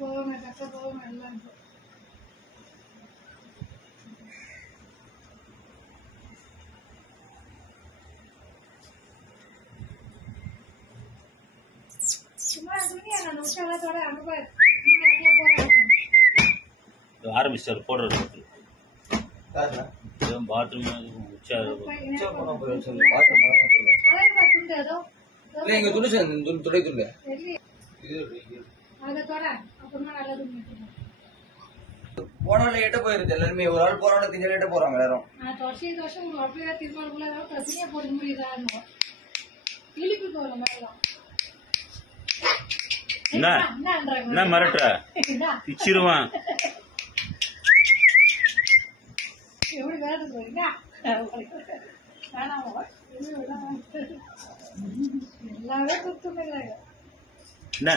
போவோமே கட்ட போவோமே எல்லாம் சும்மா துணி அந்த நிமிஷத்தோட அங்க போய் ஆரம்பிச்சார் போடுறது பாத்ரூம் துணை துண்டு போன லேட்டா போயிருது எல்லாருமே ஒரு ஆள் போறவங்க திங்க லேட்டா போறாங்க எல்லாரும் என்ன மிரட்டுற பிச்சிருவான் எல்லாமே குத்துமே என்ன